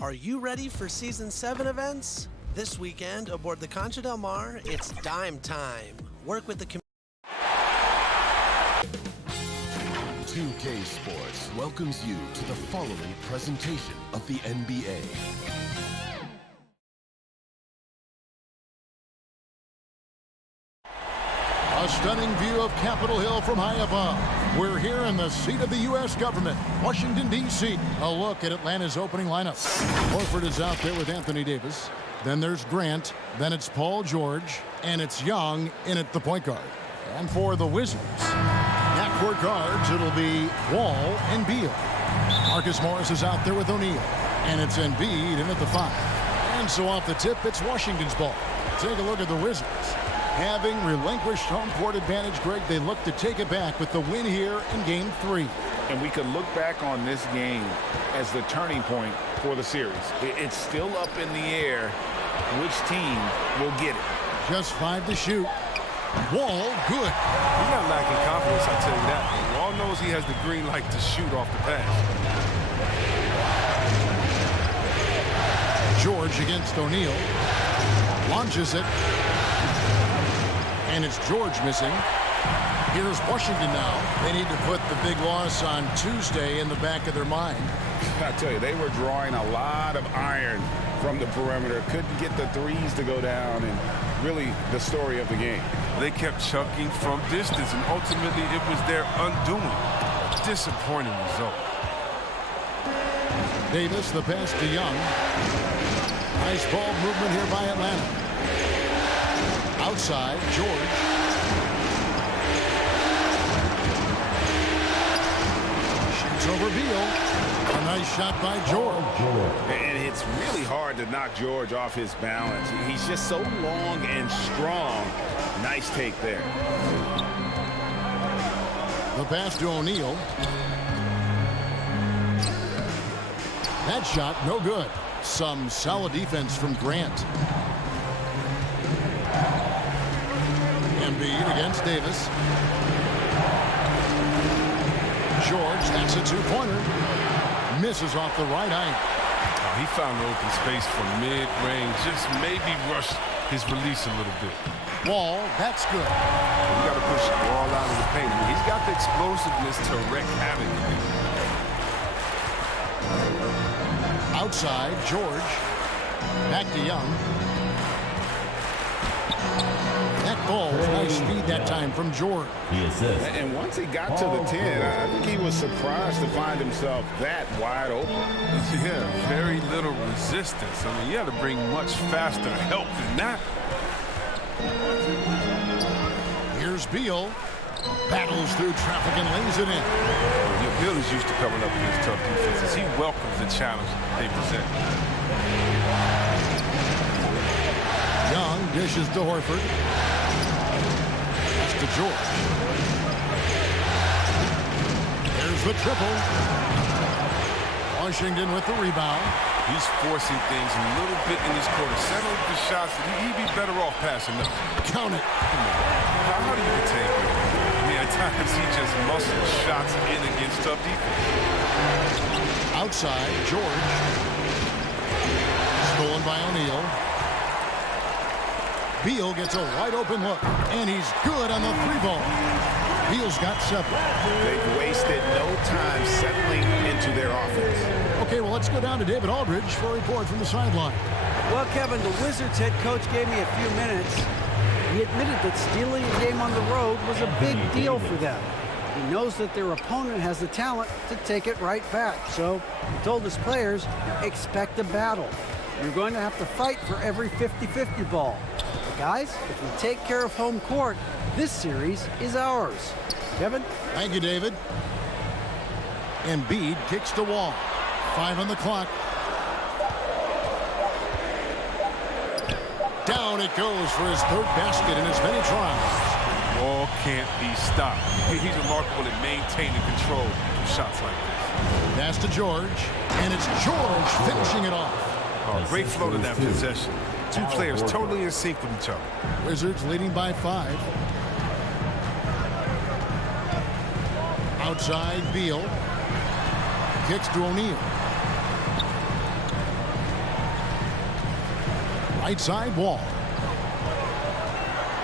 Are you ready for Season 7 events? This weekend, aboard the Concha del Mar, it's dime time. Work with the community. 2K Sports welcomes you to the following presentation of the NBA. A stunning view of Capitol Hill from high above. We're here in the seat of the U.S. government, Washington, D.C. A look at Atlanta's opening lineup. Horford is out there with Anthony Davis. Then there's Grant. Then it's Paul George. And it's Young in at the point guard. And for the Wizards, backcourt guards, it'll be Wall and Beal. Marcus Morris is out there with O'Neal. And it's Embiid in at the 5. And so off the tip, it's Washington's ball. Take a look at the Wizards. Having relinquished home court advantage, Greg, they look to take it back with the win here in Game 3. And we could look back on this game as the turning point for the series. It's still up in the air which team will get it. Just 5 to shoot. Wall, good. He's not lacking confidence, I'll tell you that. Wall knows he has the green light to shoot off the pass. George against O'Neal. Launches it. And it's George missing. Here's Washington now. They need to put the big loss on Tuesday in the back of their mind. I tell you, they were drawing a lot of iron from the perimeter. Couldn't get the threes to go down, and really the story of the game. They kept chunking from distance, and ultimately it was their undoing. Disappointing result. Davis, the pass to Young. Nice ball movement here by Atlanta. Outside, George. Shoots over Beal. A nice shot by George. And it's really hard to knock George off his balance. He's just so long and strong. Nice take there. The pass to O'Neal. That shot, no good. Some solid defense from Grant. Embiid against Davis. George, that's a two-pointer. Misses off the right eye. He found the open space from mid-range. Just maybe rush his release a little bit. Wall, that's good. You got to push Wall out of the paint. He's got the explosiveness to wreak havoc. Outside, George. Back to Young. That ball, nice speed that time from George. And once he got to the 10, I think he was surprised to find himself that wide open. Yeah, very little resistance. I mean, you had to bring much faster help than that. Here's Beal. Battles through traffic and lays it in. Beal is used to coming up against tough defenses. He welcomes the challenge they present. Young dishes to Horford. That's to George. There's the triple. Washington with the rebound. He's forcing things a little bit in this quarter. Settle the shots. He'd be better off passing them. Count it. How do you contain him? At times he just muscles shots in against tough defense. Outside, George. Stolen by O'Neal. Beal gets a wide open look, and he's good on the 3-ball. Beal's got 7. They've wasted no time settling into their offense. Okay, well, let's go down to David Aldridge for a report from the sideline. Well, Kevin, the Wizards head coach gave me a few minutes. He admitted that stealing a game on the road was a big deal for them. He knows that their opponent has the talent to take it right back. So he told his players, expect a battle. You're going to have to fight for every 50-50 ball. But guys, if we take care of home court, this series is ours. Kevin? Thank you, David. Embiid kicks the wall. 5 on the clock. Down it goes for his 3rd basket in as many tries. Wall can't be stopped. He's remarkable at maintaining control through shots like this. Pass to George, and it's George finishing it off. Oh, great flow to that possession. Two players totally in sync with each other. Wizards leading by 5. Outside, Beal. Kicks to O'Neal. Right side, Wall.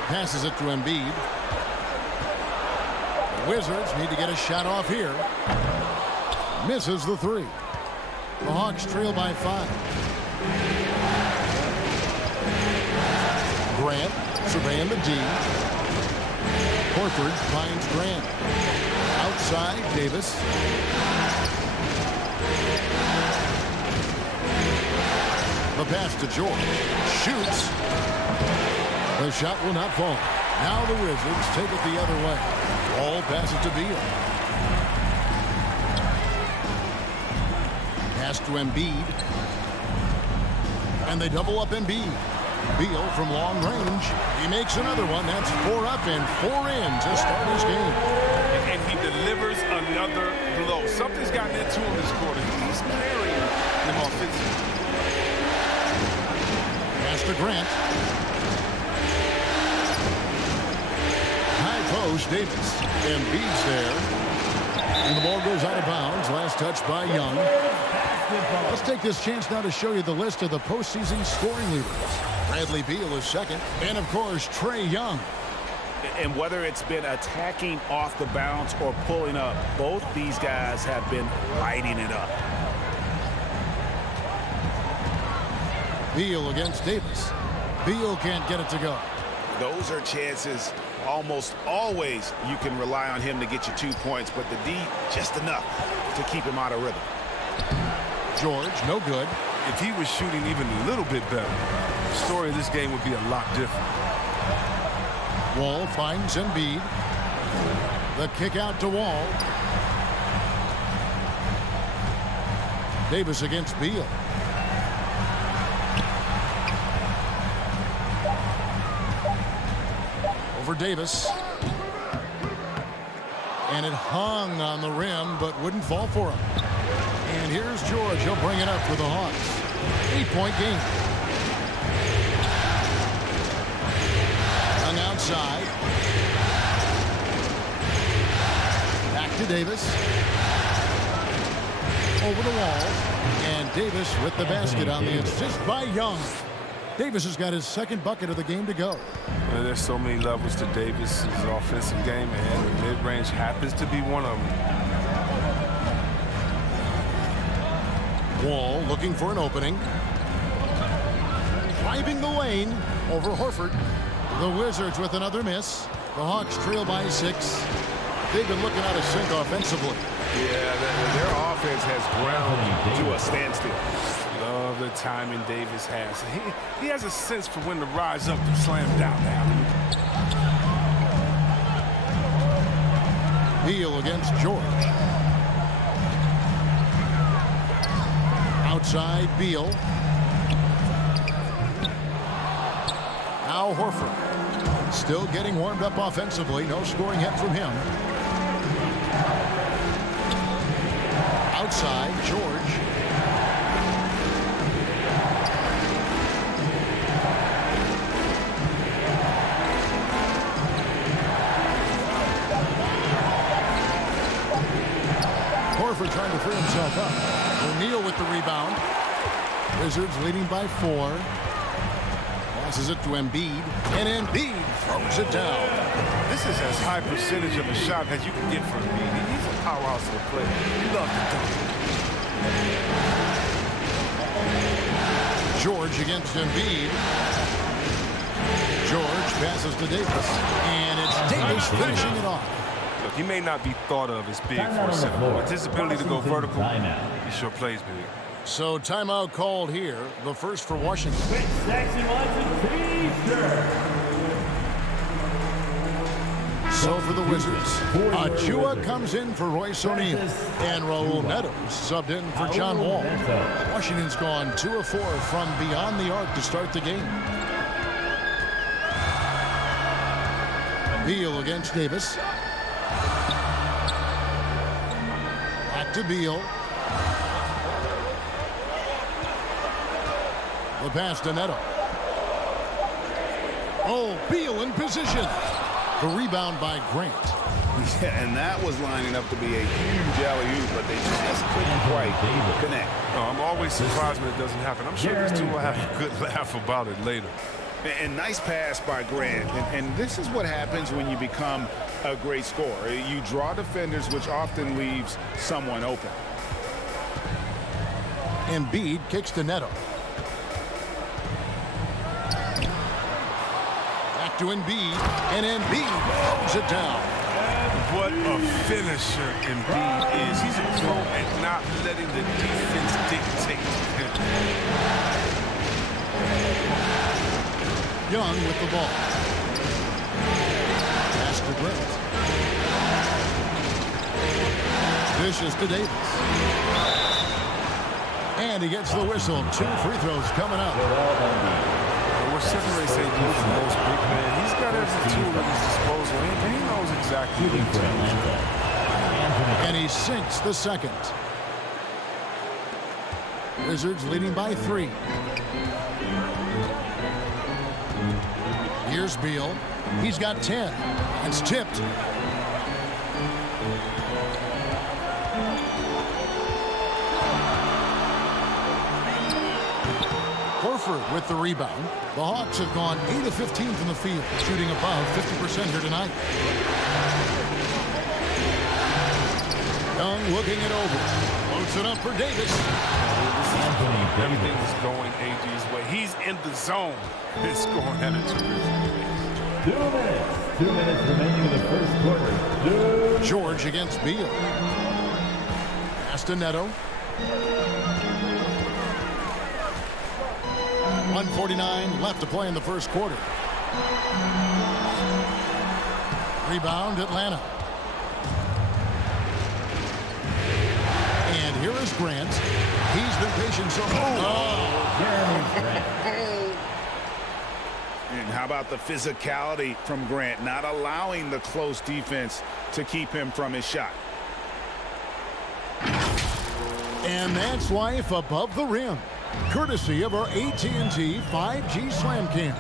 Passes it to Embiid. The Wizards need to get a shot off here. Misses the three. The Hawks trail by 5. Grant surveying the D. Horford finds Grant. Outside, Davis. The pass to George. Shoots. The shot will not fall. Now the Wizards take it the other way. Ball passes to Beal. Pass to Embiid. And they double up Embiid. Beal from long range. He makes another one. That's 4 up and 4 in to start his game. And he delivers another blow. Something's gotten into him this quarter. He's carrying them offensively. Pass to Grant. High post, Davis. Embiid's there. And the ball goes out of bounds. Last touch by Young. Let's take this chance now to show you the list of the postseason scoring leaders. Bradley Beal is second. And, of course, Trae Young. And whether it's been attacking off the bounce or pulling up, both these guys have been lighting it up. Beal against Davis. Beal can't get it to go. Those are chances almost always you can rely on him to get you 2 points, but the D just enough to keep him out of rhythm. George, no good. If he was shooting even a little bit better, the story of this game would be a lot different. Wall finds Embiid. The kick out to Wall. Davis against Beal. Over Davis. And it hung on the rim, but wouldn't fall for him. And here's George. He'll bring it up for the Hawks. 8-point game. Hung outside. Back to Davis. Over the Wall. And Davis with the basket on the assist by Young. Davis has got his second bucket of the game to go. Well, there's so many levels to Davis' offensive game, and the mid-range happens to be one of them. Wall looking for an opening. Driving the lane over Horford. The Wizards with another miss. The Hawks trail by 6. They've been looking out of sync offensively. Yeah, their offense has ground to a standstill. Love the timing Davis has. He has a sense for when to rise up and slam down now. Beal against George. Outside Beal. Now Horford. Still getting warmed up offensively. No scoring yet from him. Outside George. Horford trying to free himself up. O'Neal with the rebound. Wizards leading by 4. Passes it to Embiid. And Embiid throws it down. This is as high percentage of a shot as you can get from Embiid. He's a powerhouse of a player. He loves to dunk. George against Embiid. George passes to Davis. And it's Davis finishing it off. Look, he may not be thought of as big for a center, but his ability to go vertical, he sure plays big. So timeout called here. The first for Washington. So for the Wizards, Achua comes in for Royce O'Neal. And Raul Neto subbed in for John Wall. Washington's gone 2 of 4 from beyond the arc to start the game. Beal against Davis. Back to Beal. The pass to Neto. Oh, Beal in position. The rebound by Grant. Yeah, and that was lining up to be a huge alley-oop, but they just couldn't quite connect. No, I'm always surprised when it doesn't happen. I'm sure these two will have a good laugh about it later. And nice pass by Grant. And this is what happens when you become a great scorer. You draw defenders, which often leaves someone open. Embiid kicks to Neto. Back to Embiid, and Embiid throws it down. What a finisher Embiid is. He's a pro at not letting the defense dictate him. Young with the ball. Pass to Grant. Vicious to Davis. And he gets the whistle. 2 free throws coming up. What separates AD from most big men, he's got every tool at his disposal, and he knows exactly what he's doing. And he sinks the second. Wizards leading by 3. Here's Beal. He's got 10. It's tipped. Horford with the rebound. The Hawks have gone 8 of 15 from the field, shooting above 50% here tonight. Young looking it over. Floats it up for Davis. Everything is going AD's way. He's in the zone. It's scoring at a terrific pace. 2 minutes remaining in the first quarter. George against Beal. Pass to Neto. 1:49 left to play in the first quarter. Rebound, Atlanta. And here is Grant. He's been patient so far. And how about the physicality from Grant, not allowing the close defense to keep him from his shot. And that's life above the rim, courtesy of our AT&T 5G Slam Cam.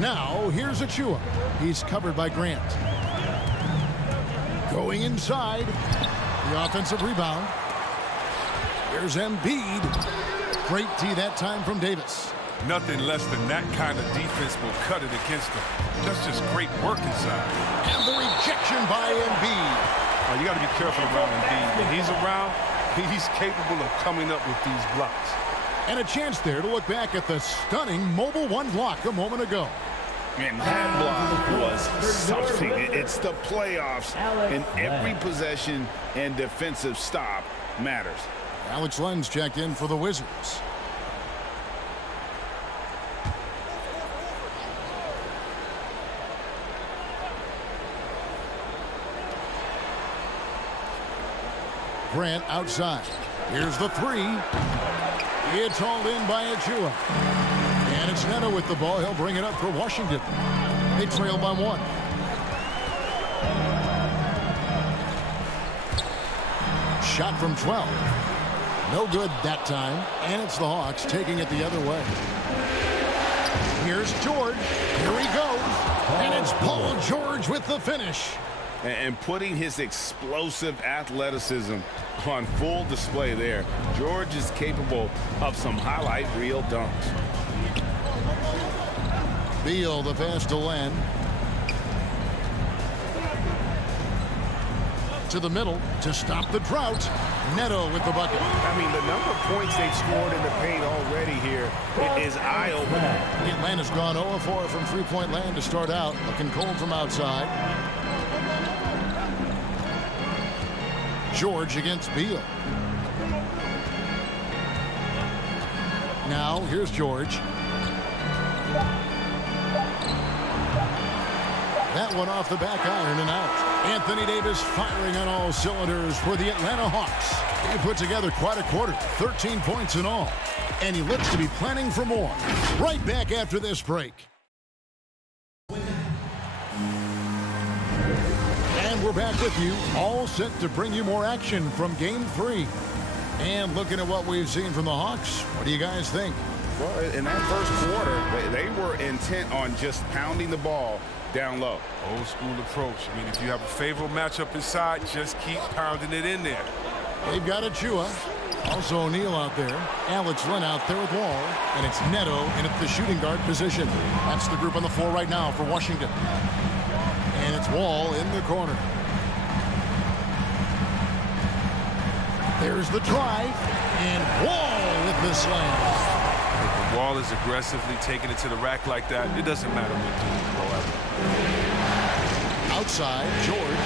Now, here's Achua. He's covered by Grant. Going inside. The offensive rebound. Here's Embiid. Great D that time from Davis. Nothing less than that kind of defense will cut it against them. That's just great work inside. And the rejection by Embiid. Oh, you got to be careful around Embiid. When he's around, he's capable of coming up with these blocks. And a chance there to look back at the stunning Mobile One block a moment ago. And that block was something. It's the playoffs, and every possession and defensive stop matters. Alex Len's checked in for the Wizards. Grant outside. Here's the 3. It's hauled in by Achua. And it's Neto with the ball. He'll bring it up for Washington. They trail by 1. Shot from 12. No good that time. And it's the Hawks taking it the other way. Here's George. Here he goes. And it's Paul George with the finish. And putting his explosive athleticism on full display there. George is capable of some highlight reel dunks. Beal the pass to Len. To the middle to stop the drought. Neto with the bucket. I mean, the number of points they've scored in the paint already here is eye-opening. Atlanta's gone 0-4 from three-point land to start out. Looking cold from outside. George against Beal. Now, here's George. That one off the back iron and out. Anthony Davis firing on all cylinders for the Atlanta Hawks. He put together quite a quarter, 13 points in all. And he looks to be planning for more. Right back after this break. And we're back with you, all set to bring you more action from Game 3. And looking at what we've seen from the Hawks, what do you guys think? Well, in that first quarter, they were intent on just pounding the ball down low. Old school approach. I mean, if you have a favorable matchup inside, just keep pounding it in there. They've got Achua. Also O'Neal out there. Alex Lynn out there with Wall. And it's Neto in at the shooting guard position. That's the group on the floor right now for Washington. And it's Wall in the corner. There's the drive. And Wall with the slam. If the Wall is aggressively taking it to the rack like that, it doesn't matter what team you go after. Outside, George.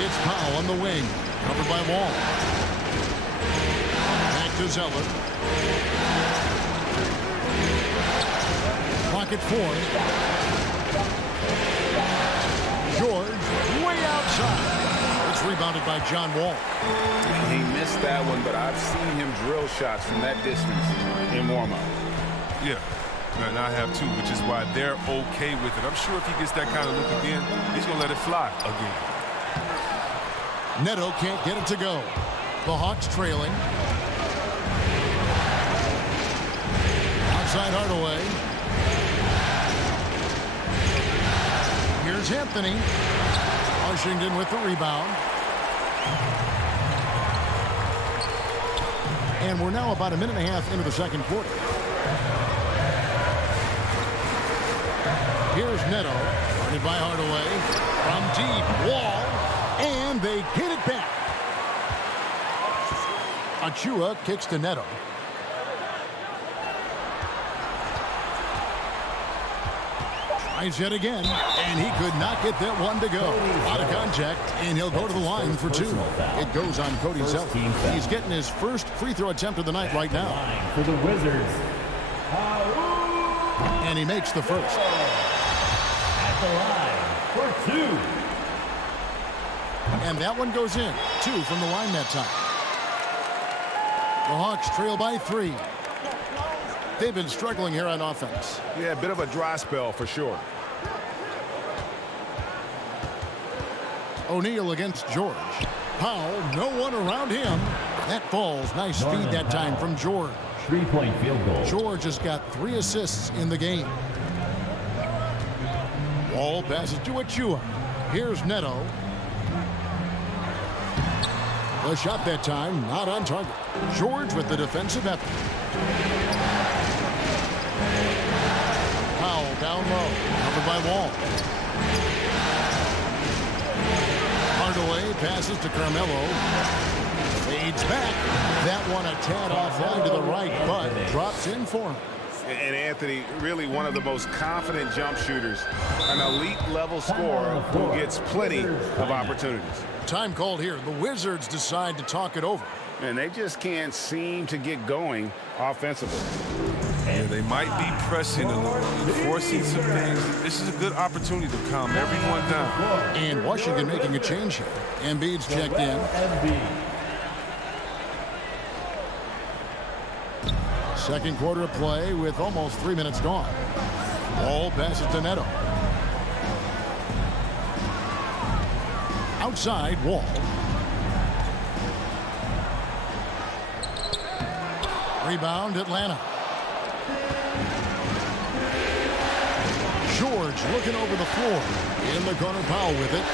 It's Powell on the wing. Covered by Wall. Back to Zeller. Pocket 4. George way outside. It's rebounded by John Wall. He missed that one, but I've seen him drill shots from that distance in warm-up. Yeah, and I have too, which is why they're okay with it. I'm sure if he gets that kind of look again, he's going to let it fly again. Neto can't get it to go. The Hawks trailing. Outside Hardaway. Here's Anthony. Washington with the rebound. And we're now about a minute and a half into the second quarter. Here's Neto. Guarded by Hardaway. From deep. Wall. And they get it back. Achua kicks to Neto. Tries yet again, and he could not get that one to go. Out of contact, and he'll go to the line for two. It goes on Cody Zeller. He's getting his first free throw attempt of the night right now. For the Wizards. And he makes the first. At the line for two. And that one goes in. 2 from the line that time. The Hawks trail by 3. They've been struggling here on offense. Yeah, a bit of a dry spell for sure. O'Neal against George. Powell, no one around him. That falls. Nice feed that time from George. 3-point field goal. George has got 3 assists in the game. Wall passes to Achua. Here's Neto. The shot that time, not on target. George with the defensive effort. Powell down low, covered by Wall. Hardaway passes to Carmelo. Fades back. That one a tad offline to the right, but drops in for him. And Anthony, really one of the most confident jump shooters, an elite level scorer who gets plenty of opportunities. Time called here. The Wizards decide to talk it over. And they just can't seem to get going offensively. Yeah, they might be pressing a little, forcing some things. This is a good opportunity to calm everyone down. And Washington making a change here. Embiid's checked in. Second quarter of play with almost 3 minutes gone. Ball passes to Neto. Outside, Wall. Rebound, Atlanta. George looking over the floor. In the corner, Powell with it.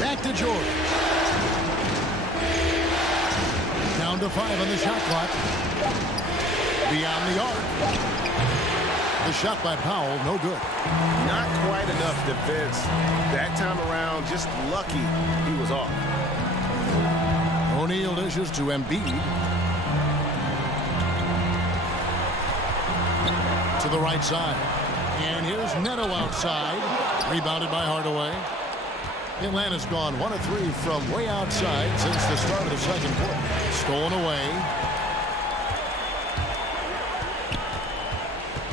Back to George. Down to 5 on the shot clock. Beyond the arc. The shot by Powell, no good. Not quite enough defense. That time around, just lucky he was off. O'Neal dishes to Embiid. To the right side. And here's Neto outside. Rebounded by Hardaway. Atlanta's gone 1 of 3 from way outside since the start of the second quarter. Stolen away.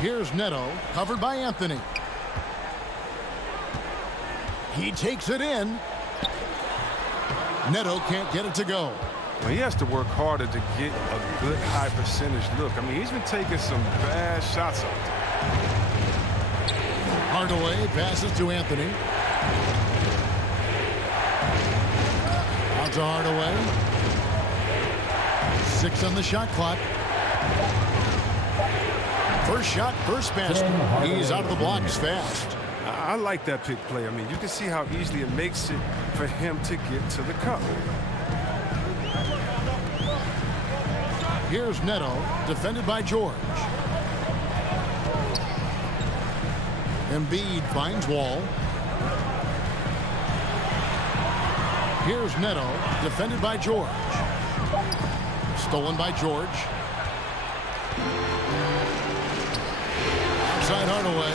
Here's Neto, covered by Anthony. He takes it in. Neto can't get it to go. Well, he has to work harder to get a good high percentage look. I mean, he's been taking some bad shots out there. Hardaway passes to Anthony. Out to Hardaway. 6 on the shot clock. First shot, first basket. He's out of the blocks fast. I like that pick play. I mean, you can see how easily it makes it for him to get to the cup. Here's Neto, defended by George. Embiid finds Wall. Here's Neto, defended by George. Stolen by George. Outside Hardaway.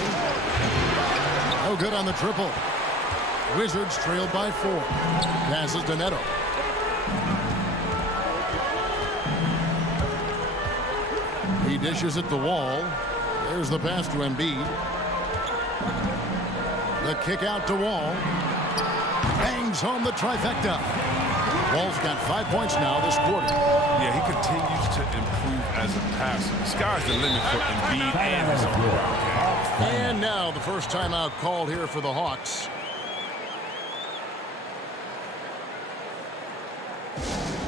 No good on the triple. Wizards trailed by 4. Passes to Neto. He dishes it to Wall. There's the pass to Embiid. The kick out to Wall. Bangs home the trifecta. Wall's got 5 points now this quarter. Yeah, he continues to improve as a passer. The sky's the limit for Embiid and his all-around game. And now the first timeout called here for the Hawks.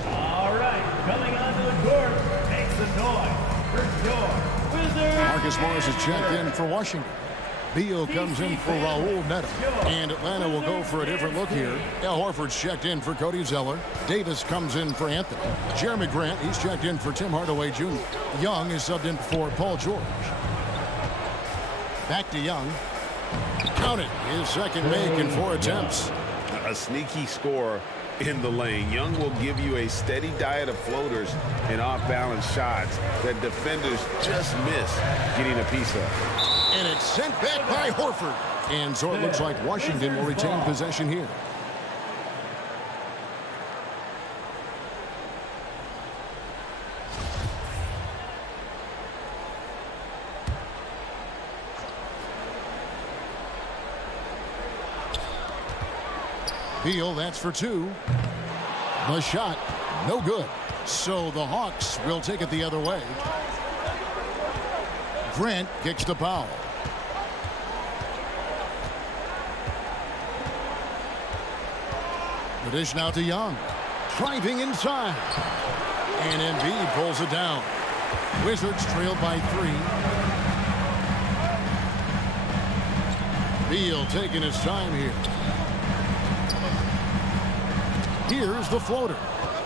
All right, coming onto the court, makes the noise for your Wizards. Marcus Morris is checked in for Washington. Beal comes in for Raul Neto. And Atlanta will go for a different look here. Al Horford's checked in for Cody Zeller. Davis comes in for Anthony. Jeremy Grant, he's checked in for Tim Hardaway Jr. Young is subbed in for Paul George. Back to Young. Count it. His second make in 4 attempts. A sneaky scorer in the lane. Young will give you a steady diet of floaters and off-balance shots that defenders just miss getting a piece of. And it's sent back by Horford. And so it looks like Washington will retain possession here. Beal, that's for 2. The shot, no good. So the Hawks will take it the other way. Grant kicks to Powell. The dish now to Young. Driving inside. And Embiid pulls it down. Wizards trailed by 3. Beal taking his time here. Here's the floater.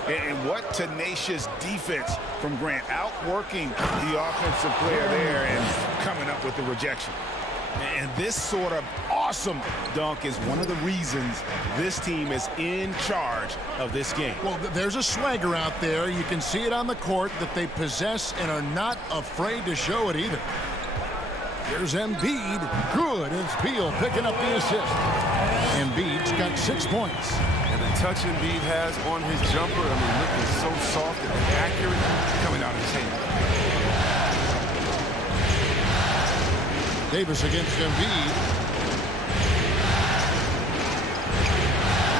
And what tenacious defense from Grant, outworking the offensive player there and coming up with the rejection. And this sort of awesome dunk is one of the reasons this team is in charge of this game. Well, there's a swagger out there. You can see it on the court that they possess and are not afraid to show it either. Here's Embiid. Good. It's Beal picking up the assist. Embiid's got 6 points. And the touch Embiid has on his jumper, I mean, looking so soft and accurate coming out of his hand. Davis against Embiid.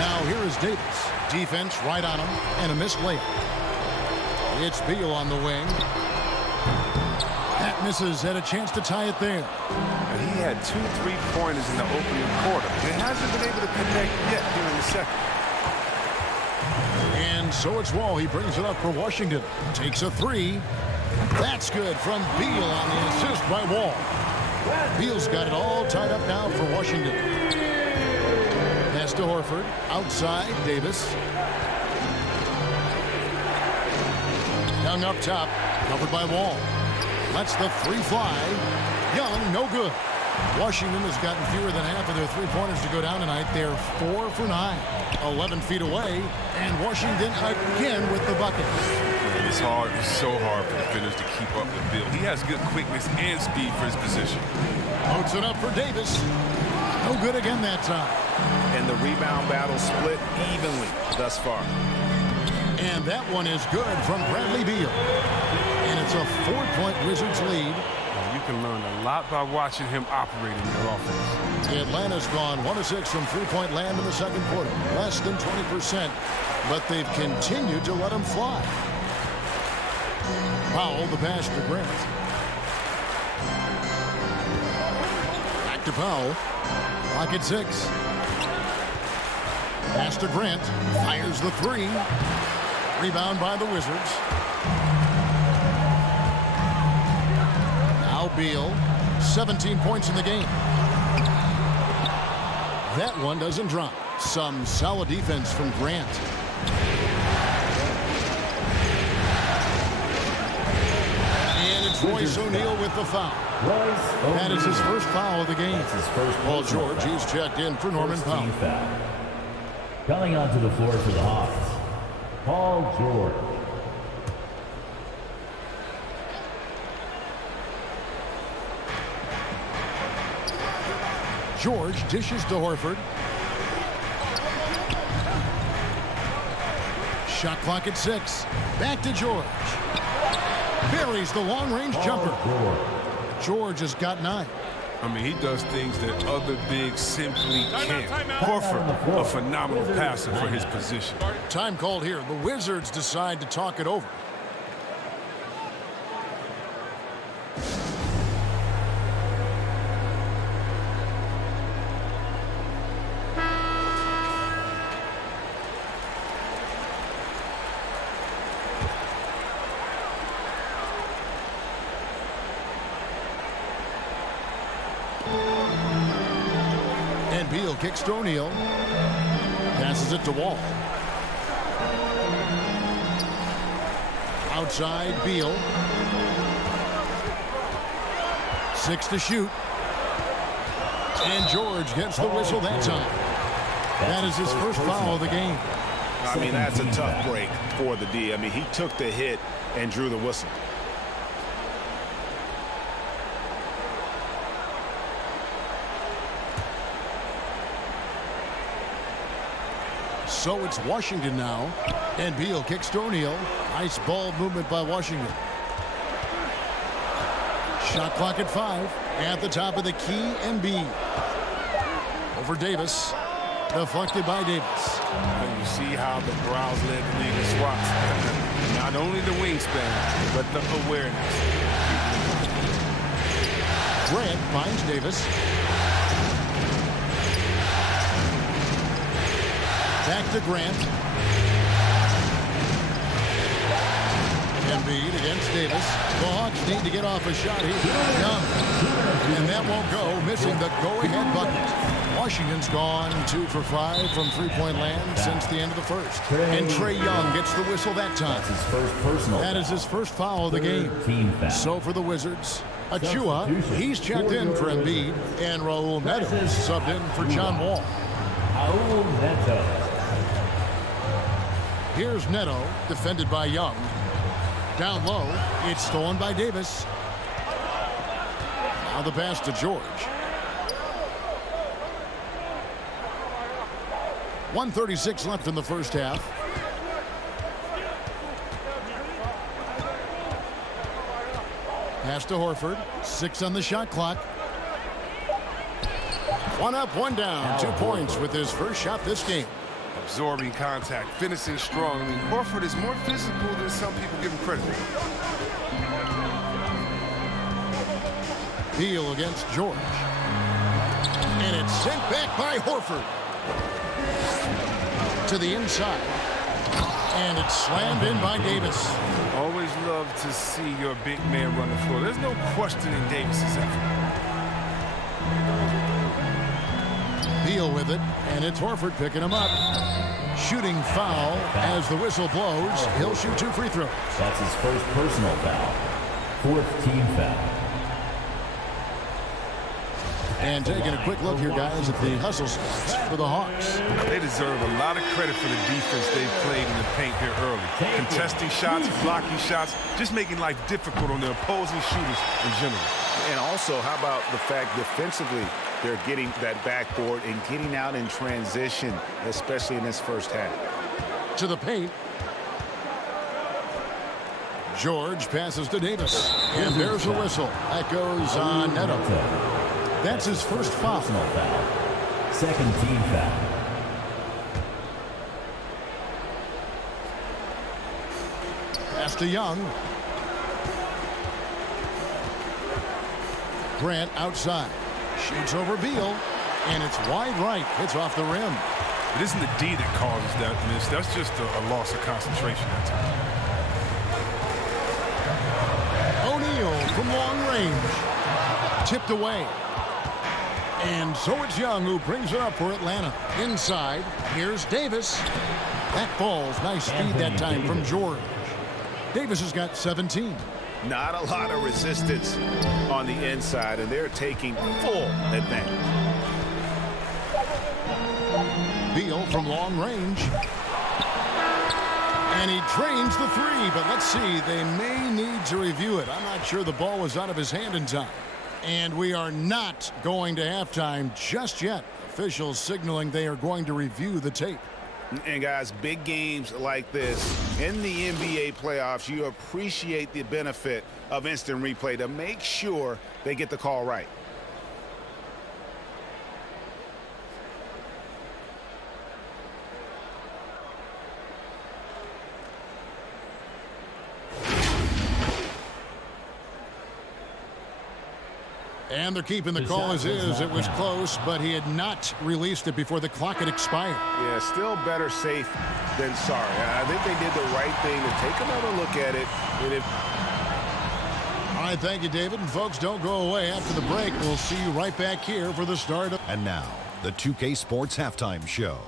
Now here is Davis. Defense right on him and a missed layup. It's Beal on the wing. That misses. Had a chance to tie it there. And he had 2 3-pointers in the opening quarter. He hasn't been able to connect yet here in the second. And so it's Wall. He brings it up for Washington. Takes a 3. That's good from Beal on the assist by Wall. Beal's got it all tied up now for Washington. Pass to Horford. Outside, Davis. Young up top. Covered by Wall. Lets the 3 fly. Young, no good. Washington has gotten fewer than half of their 3-pointers to go down tonight. They're 4 for 9. 11 feet away. And Washington again with the bucket. It's hard. It's so hard for defenders to keep up with Beal. He has good quickness and speed for his position. Puts it up for Davis. No good again that time. And the rebound battle split evenly thus far. And that one is good from Bradley Beal. And it's a 4-point Wizards lead. You can learn a lot by watching him operate in their offense. Atlanta's gone 1 of 6 from 3-point land in the second quarter. Less than 20%. But they've continued to let him fly. Powell, the pass to Grant. Back to Powell. Clock at 6. Pass to Grant. Fires the three. Rebound by the Wizards. Now Beal. 17 points in the game. That one doesn't drop. Some solid defense from Grant. And it's Royce O'Neal with the foul. That is his first foul of the game. Paul George, he's checked in for Norman Powell. Coming onto the floor for the Hawks, Paul George. George dishes to Horford. Shot clock at 6. Back to George. Buries the long-range jumper. George has got 9. I mean, he does things that other bigs simply can't. Horford, a phenomenal passer for his position. Time called here. The Wizards decide to talk it over. And Beal kicks to O'Neal. Passes it to Wall. Outside, Beal. 6 to shoot. And George gets the whistle that time. That is his first foul of the game. I mean, that's a tough break for the D. I mean, he took the hit and drew the whistle. So it's Washington now. And Beal kicks to O'Neal. Nice ball movement by Washington. Shot clock at 5. At the top of the key, Embiid. Over Davis. Deflected by Davis. And you see how the Browns led the league in swaps. Not only the wingspan, but the awareness. Grant finds Davis. Back to Grant. Embiid against Davis. The Hawks need to get off a shot here. Young. And that won't go, missing the go-ahead bucket. Washington's gone 2 for 5 from three-point land since the end of the first. And Trae Young gets the whistle that time. That's his first personal. That is his first foul of the game. So for the Wizards, Achua, he's checked in for Embiid. And Raul Neto subbed in for John Wall. Raul Neto. Here's Neto, defended by Young. Down low, it's stolen by Davis. Now the pass to George. 1:36 left in the first half. Pass to Horford. 6 on the shot clock. 1 up, 1 down. 2 points with his first shot this game. Absorbing contact, finishing strong. I mean, Horford is more physical than some people give him credit for. Beal against George. And it's sent back by Horford. To the inside. And it's slammed in by Davis. Always love to see your big man run the floor. There's no questioning Davis's effort. Beal with it, and it's Horford picking him up. Shooting foul as the whistle blows. He'll shoot 2 free throws. That's his first personal foul. 4th team foul. And taking a quick look here, guys, at the hustle stats for the Hawks. They deserve a lot of credit for the defense they've played in the paint here early. Contesting shots, blocking shots, just making life difficult on the opposing shooters in general. And also, how about the fact defensively, they're getting that backboard and getting out in transition, especially in this first half. To the paint. George passes to Davis. And there's a whistle. That goes on Neto. That's his first foul. Personal foul. 2nd team foul. Pass to Young. Grant outside. Shoots over Beal. And it's wide right. It's off the rim. It isn't the D that causes that miss. That's just a loss of concentration at times. O'Neal from long range. Tipped away. And so it's Young who brings it up for Atlanta. Inside, here's Davis. That falls. Nice speed that time from George. Davis has got 17. Not a lot of resistance on the inside, and they're taking full advantage. Beal from long range. And he drains the three, but let's see. They may need to review it. I'm not sure the ball was out of his hand in time. And we are not going to halftime just yet. Officials signaling they are going to review the tape. And guys, big games like this in the NBA playoffs, you appreciate the benefit of instant replay to make sure they get the call right. And they're keeping the call as is. It was close, but he had not released it before the clock had expired. Yeah, still better safe than sorry. I think they did the right thing to take another look at it. And all right, thank you, David. And folks, don't go away after the break. We'll see you right back here for the start of... And now, the 2K Sports Halftime Show.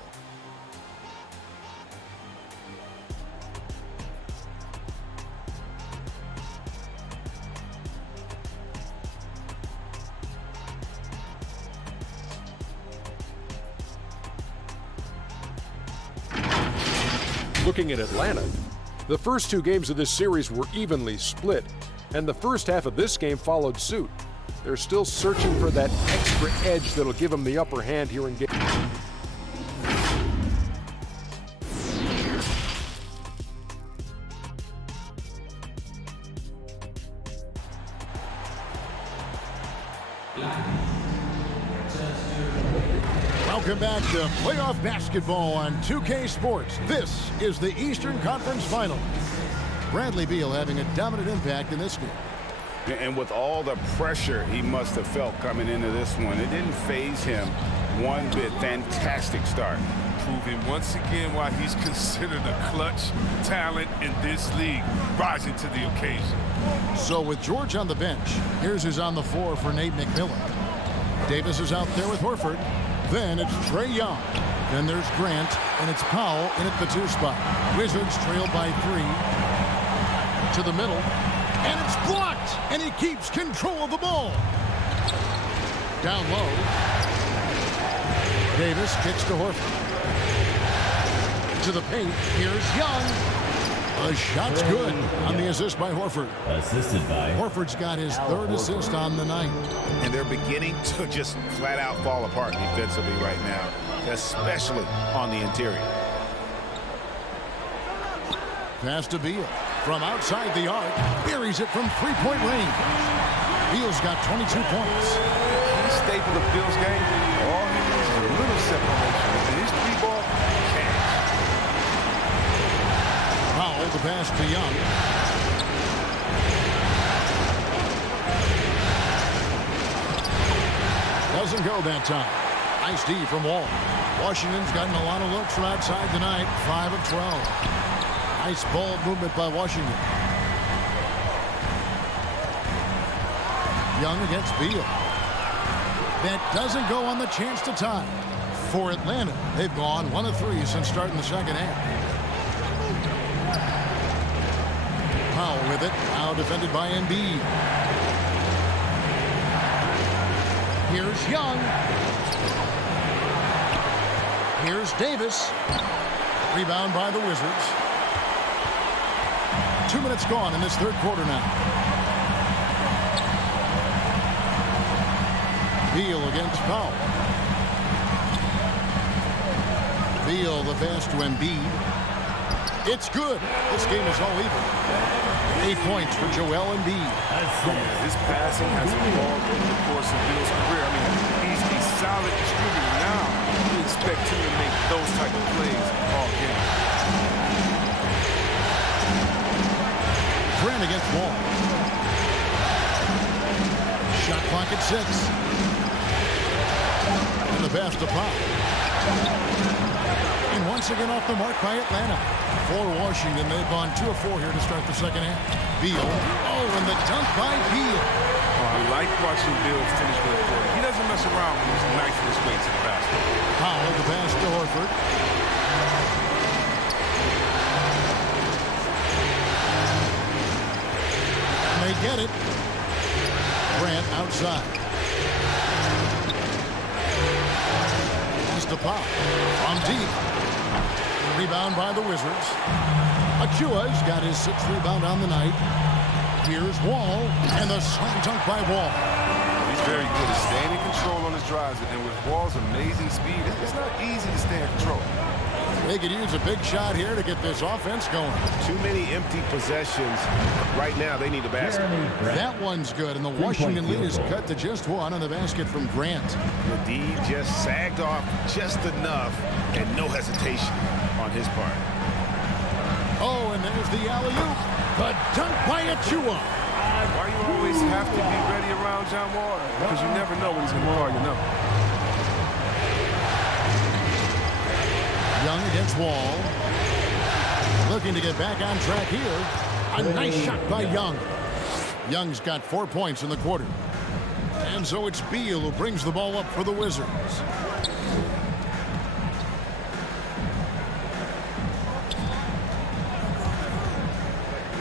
Looking at Atlanta, the first two games of this series were evenly split, and the first half of this game followed suit. They're still searching for that extra edge that'll give them the upper hand here in game. Welcome back to playoff basketball on 2K Sports. This is the Eastern Conference Final. Bradley Beal having a dominant impact in this game. And with all the pressure he must have felt coming into this one, it didn't faze him one bit. Fantastic start. Proving once again why he's considered a clutch talent in this league, rising to the occasion. So with George on the bench, here's who's on the floor for Nate McMillan. Davis is out there with Horford. Then it's Trae Young. Then there's Grant, and it's Powell in at the 2 spot. Wizards trailed by 3. To the middle, and it's blocked, and he keeps control of the ball. Down low. Davis kicks to Horford. To the paint, here's Young. The shot's good on the assist by Horford. Assisted by Horford's got his third assist on the night. And they're beginning to just flat out fall apart defensively right now, especially on the interior. Pass to Beal. From outside the arc, buries it from three-point range. Beal's got 22 points. He's staple of Beal's game. All he needs is a little separation. And his 3-ball cash. Powell, the pass to Young. Doesn't go that time. Nice D from Wall. Washington's gotten a lot of looks from outside tonight. 5 of 12. Nice ball movement by Washington. Young against Beal. That doesn't go on the chance to tie. For Atlanta, they've gone 1 of 3 since starting the second half. Powell with it. Now defended by Embiid. Here's Young. Here's Davis. Rebound by the Wizards. 2 minutes gone in this third quarter now. Beal against Powell. Beal the pass to Embiid. It's good. This game is all even. 8 points for Joel Embiid. His passing has evolved over the course of Beal's career. I mean, he's a solid distributor now. You expect him to make those type of plays all game. Grant against Wall. Shot clock at 6. And the pass to Powell. And once again off the mark by Atlanta. For Washington, they've gone 2 of 4 here to start the second half. Beal. Oh, and the dunk by Beal. I like watching Bill finish with a 40. He doesn't mess around when he's knifing his way to the basket. Powell, the pass to Horford. And they get it. Grant outside. Pass to Powell. From deep. Rebound by the Wizards. Achua's got his 6th rebound on the night. Here's Wall, and the slam dunk by Wall. He's very good at staying in control on his drives, and with Wall's amazing speed, it's not easy to stay in control. They could use a big shot here to get this offense going. Too many empty possessions. Right now, they need a basket. That one's good, and the Washington lead is cut to just 1 on the basket from Grant. The D just sagged off just enough, and no hesitation on his part. Oh, and there's the alley-oop. The dunk by Achua. Why you always have to be ready around John Wall? Because you never know when he's going to call your number. Young against Wall. Looking to get back on track here. A nice shot by Young. Young's got 4 points in the quarter. And so it's Beal who brings the ball up for the Wizards.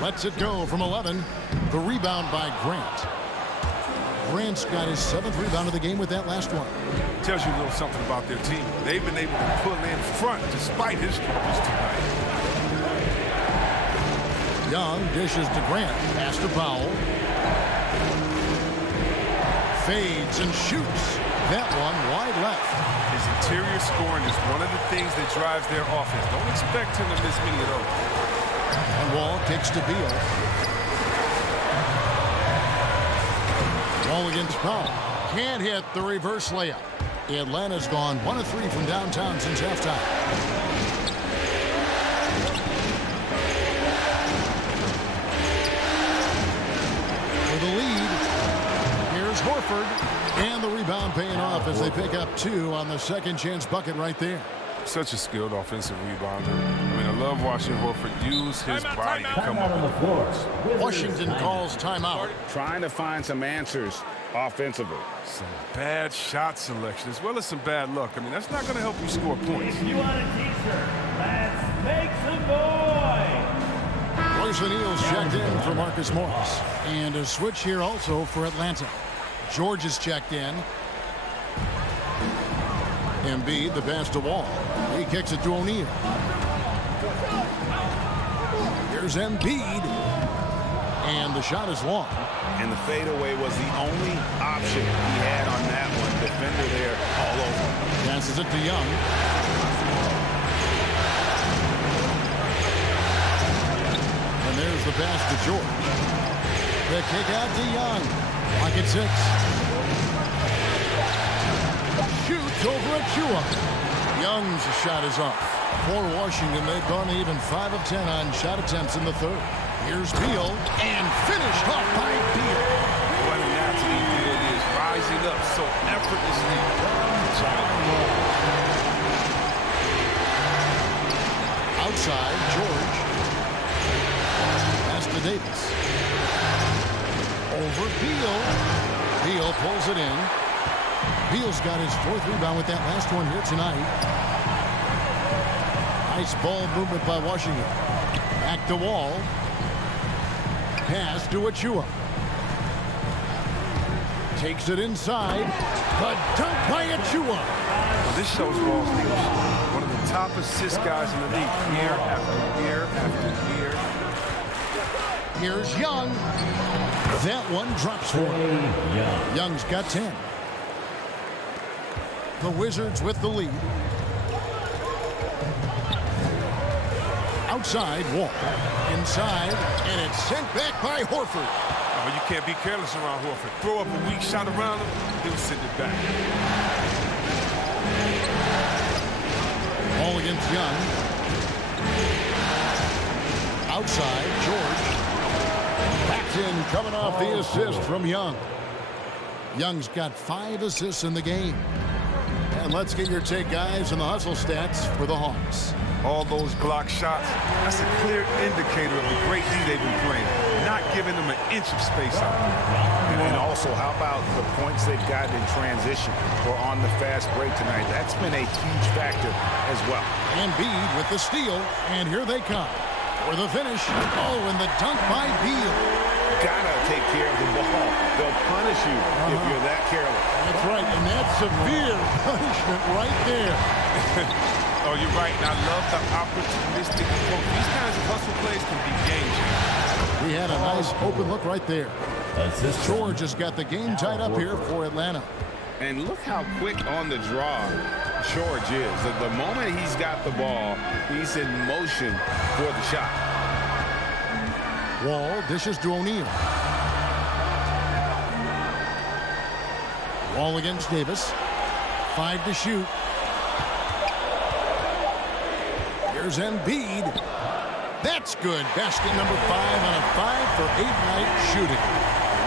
Lets it go from 11. The rebound by Grant. Grant's got his 7th rebound of the game with that last one. Tells you a little something about their team. They've been able to pull in front despite his struggles tonight. Young dishes to Grant. Pass to Powell. Fades and shoots. That one wide left. His interior scoring is one of the things that drives their offense. Don't expect him to miss many of those. And Wall kicks to Beal. Wall against Powell. Can't hit the reverse layup. Atlanta's gone 1 of 3 from downtown since halftime. For the lead, here's Horford. And the rebound paying off as they pick up 2 on the second chance bucket right there. Such a skilled offensive rebounder. I mean, I love watching Horford use his body to come up with the boards. Washington calls timeout. Trying to find some answers offensively. Some bad shot selection as well as some bad luck. I mean, that's not going to help you score points. If you want a t-shirt, let's make some noise. Royce O'Neal's checked in for Marcus Morris. And a switch here also for Atlanta. George is checked in. Embiid, the pass to Wall. He kicks it to O'Neal. Here's Embiid. And the shot is long. And the fadeaway was the only option he had on that one. Defender there all over. Passes it to Young. And there's the pass to George. The kick out to Young. Pocket 6. Shoots over Achua. Young's shot is off. For Washington, they've gone even 5 of 10 on shot attempts in the third. Here's Beal, and finished off by Beal. What an athlete Beal is, rising up so effortlessly. Outside, George. Pass to Davis. Over Beal. Beal pulls it in. Beal's got his 4th rebound with that last one here tonight. Nice ball movement by Washington. Back to Wall. Pass to Achua. Takes it inside. The dunk by Achua. Well, this shows Wall's leadership. One of the top assist guys in the league, year after year after year. Here's Young. That one drops for him. Young's got 10. The Wizards with the lead. Outside, Wall. Inside, and it's sent back by Horford. Oh, you can't be careless around Horford. Throw up a weak shot around him, he'll send it back. Ball against Young. Outside, George. Backed in, coming off the assist from Young. Young's got 5 assists in the game. And let's get your take, guys, on the hustle stats for the Hawks. All those block shots, that's a clear indicator of the great D they've been playing, not giving them an inch of space out. And also, how about the points they've gotten in transition or on the fast break tonight? That's been a huge factor as well. Embiid with the steal, and here they come for the finish. Oh, and the dunk by Beal. Gotta take care of the ball. They'll punish you if you're that careless. That's right, and that's severe punishment right there. Oh, you're right, and I love the opportunistic approach. These kinds of hustle plays can be game changers. He had a nice open look right there. George has got the game tied up here for Atlanta. And look how quick on the draw George is. At the moment he's got the ball, he's in motion for the shot. Wall dishes to O'Neal. Wall against Davis. 5 to shoot. Here's Embiid. That's good. Basket number 5 on a 5-for-8 night shooting.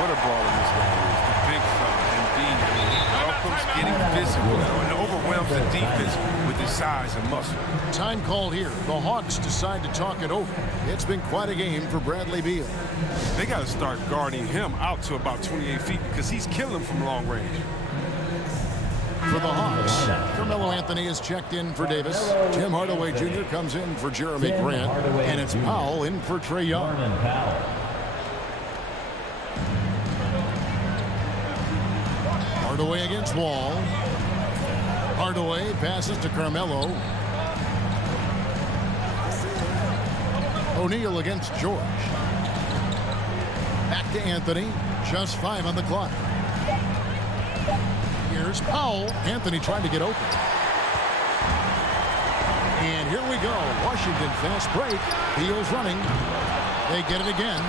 What a baller this guy is. The big fella, Embiid. I mean, he welcomes getting physical and overwhelms the defense with his size and muscle. Time called here. The Hawks decide to talk it over. It's been quite a game for Bradley Beal. They got to start guarding him out to about 28 feet because he's killing from long range. For the Hawks, Carmelo Anthony is checked in for Davis. Tim Hardaway Jr. comes in for Jeremy Grant. And it's Powell in for Trae Young. Hardaway against Wall. Hardaway passes to Carmelo. O'Neal against George. Back to Anthony. Just 5 on the clock. Here's Powell. Anthony trying to get open. And here we go. Washington fast break. Beal's running. They get it again.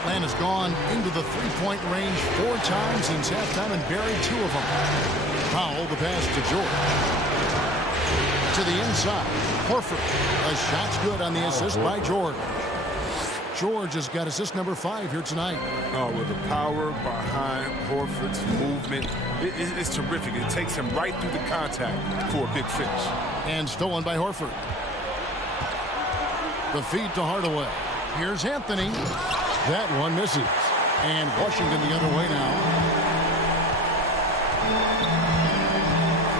Atlanta's gone into the three-point range 4 times since halftime and buried 2 of them. Powell, the pass to George. To the inside. Horford. A shot's good on the assist by George. George has got assist number 5 here tonight. Oh, with the power behind Horford's movement, it's terrific. It takes him right through the contact for a big finish. And stolen by Horford. The feed to Hardaway. Here's Anthony. That one misses. And Washington the other way now.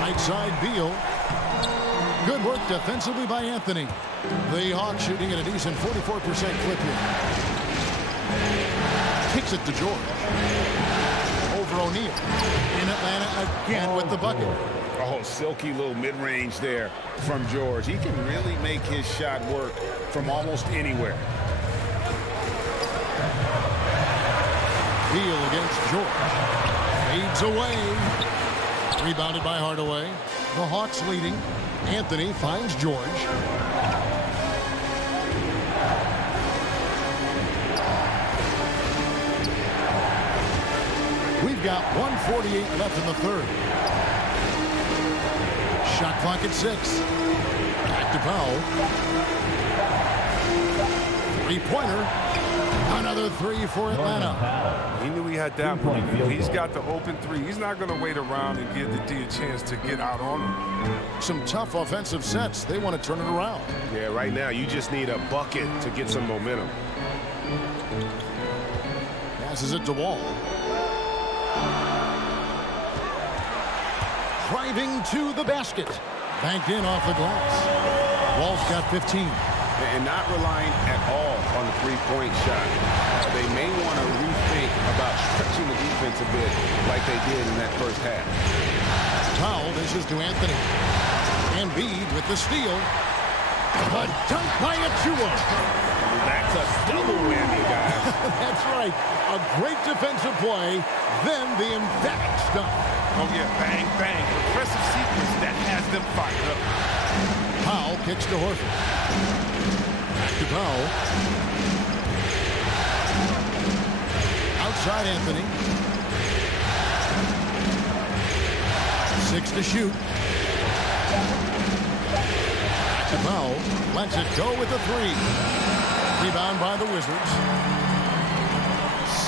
Right side Beal. Good work defensively by Anthony. The Hawks shooting at a decent 44% clip here. Kicks it to George. Over O'Neal. In Atlanta again with the bucket. Oh, silky little mid-range there from George. He can really make his shot work from almost anywhere. Beal against George. Fades away. Rebounded by Hardaway. The Hawks leading. Anthony finds George. We've got 1:48 left in the third. Shot clock at 6. Back to Powell. Three-pointer. Another 3 for Atlanta. He knew he had that one. He's got the open 3. He's not going to wait around and give the D a chance to get out on him. Some tough offensive sets. They want to turn it around. Yeah, right now you just need a bucket to get some momentum. Passes it to Wall. Driving to the basket. Banked in off the glass. Wall's got 15. And not relying at all on the three-point shot. They may want to rethink about stretching the defense a bit like they did in that first half. Powell dishes to Anthony. Embiid with the steal. A dunk by Achua. That's a double whammy, guys. That's right. A great defensive play, then the emphatic stuff. Oh, yeah, bang, bang. Impressive sequence that has them fired up. Powell kicks to Horford. Back to Powell. Outside Anthony. 6 to shoot. Back to Powell. Lets it go with a 3. Rebound by the Wizards.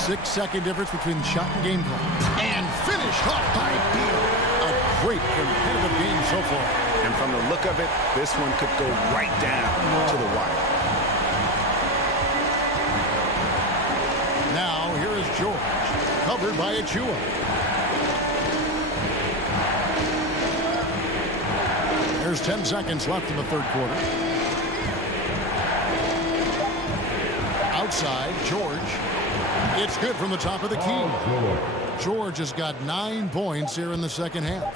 6-second difference between shot and game clock. And finished off by Beal. A great competitive game so far. And from the look of it, this one could go right down to the wire. Now here is George, covered by Achua. There's 10 seconds left in the third quarter. Outside, George. It's good from the top of the key. George has got 9 points here in the second half.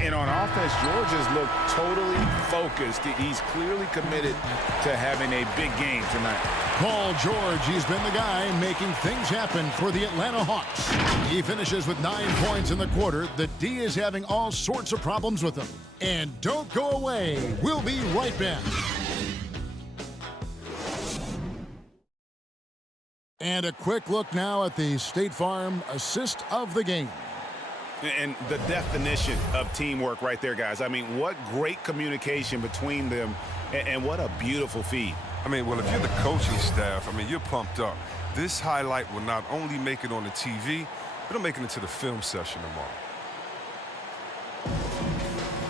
And on offense, George has looked totally focused. He's clearly committed to having a big game tonight. Paul George, he's been the guy making things happen for the Atlanta Hawks. He finishes with 9 points in the quarter. The D is having all sorts of problems with him. And don't go away. We'll be right back. And a quick look now at the State Farm assist of the game. And the definition of teamwork right there, guys. I mean, what great communication between them, and what a beautiful feed. I mean, well, if you're the coaching staff, I mean, you're pumped up. This highlight will not only make it on the TV, but it'll make it into the film session tomorrow.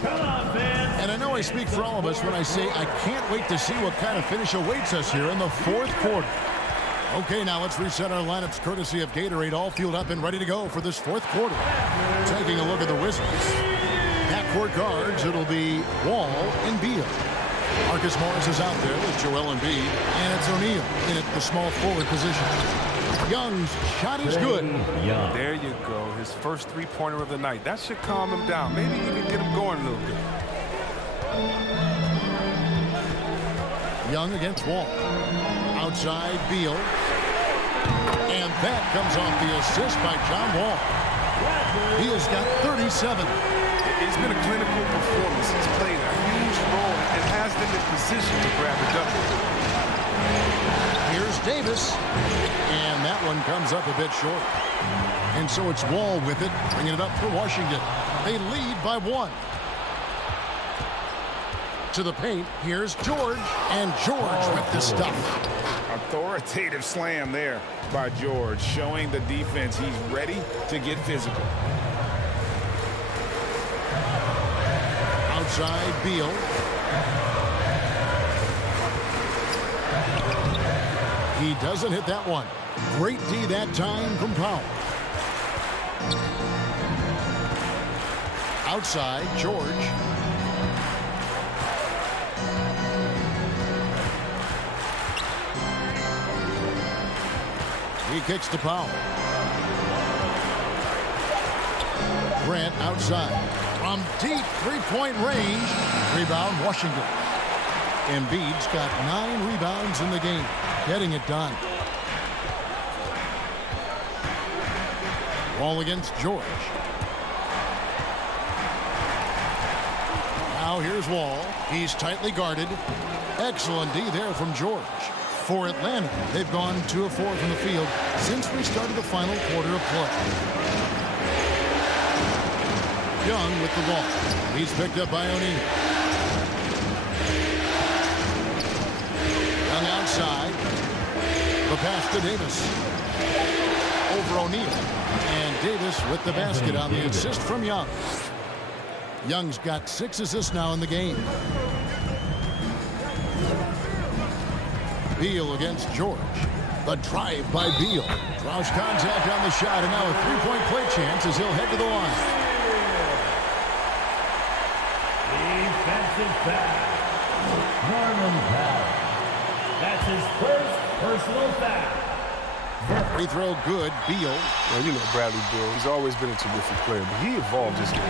Come on, fans. And I know I speak for all of us when I say I can't wait to see what kind of finish awaits us here in the fourth quarter. Okay, now let's reset our lineups courtesy of Gatorade, all fueled up and ready to go for this fourth quarter. Taking a look at the Wizards. Backcourt guards, it'll be Wall and Beal. Marcus Morris is out there with Joel Embiid, and it's O'Neal in at the small forward position. Young's shot is good. There you go, his first three-pointer of the night. That should calm him down, maybe even get him going a little bit. Young against Wall. Outside, Beal. And that comes off the assist by John Wall. Beal's got 37. It's been a clinical performance. He's played a huge role and has them in position to grab the W. Here's Davis. And that one comes up a bit short. And so it's Wall with it, bringing it up for Washington. They lead by 1. To the paint, here's George. And George with the stuff. Authoritative slam there by George, showing the defense he's ready to get physical. Outside, Beal. He doesn't hit that one. Great D that time from Powell. Outside, George. He kicks to Powell. Grant outside. From deep three-point range. Rebound, Washington. Embiid's got 9 rebounds in the game. Getting it done. Wall against George. Now here's Wall. He's tightly guarded. Excellent D there from George. For Atlanta, they've gone 2 of 4 from the field since we started the final quarter of play. Young with the ball. He's picked up by O'Neal. Young outside. The pass to Davis. Over O'Neal. And Davis with the basket on the assist from Young. Young's got 6 assists now in the game. Beal against George. The drive by Beal. Draws contact on the shot, and now a three-point play chance as he'll head to the line. Defensive foul. Norman Powell. That's his first personal foul. Free throw good. Beal. Well, you know Bradley Beal. He's always been a terrific player, but he evolved just in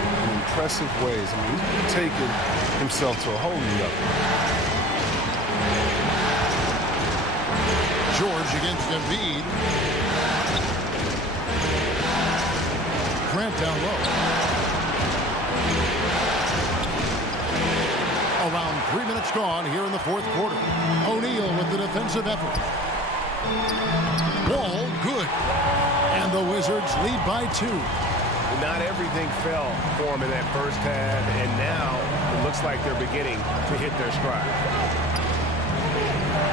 impressive ways. I mean, he's taken himself to a whole new level. George against Embiid. Grant down low. Around 3 minutes gone here in the fourth quarter. O'Neal with the defensive effort. Wall, good. And the Wizards lead by 2. Not everything fell for them in that first half, and now it looks like they're beginning to hit their stride.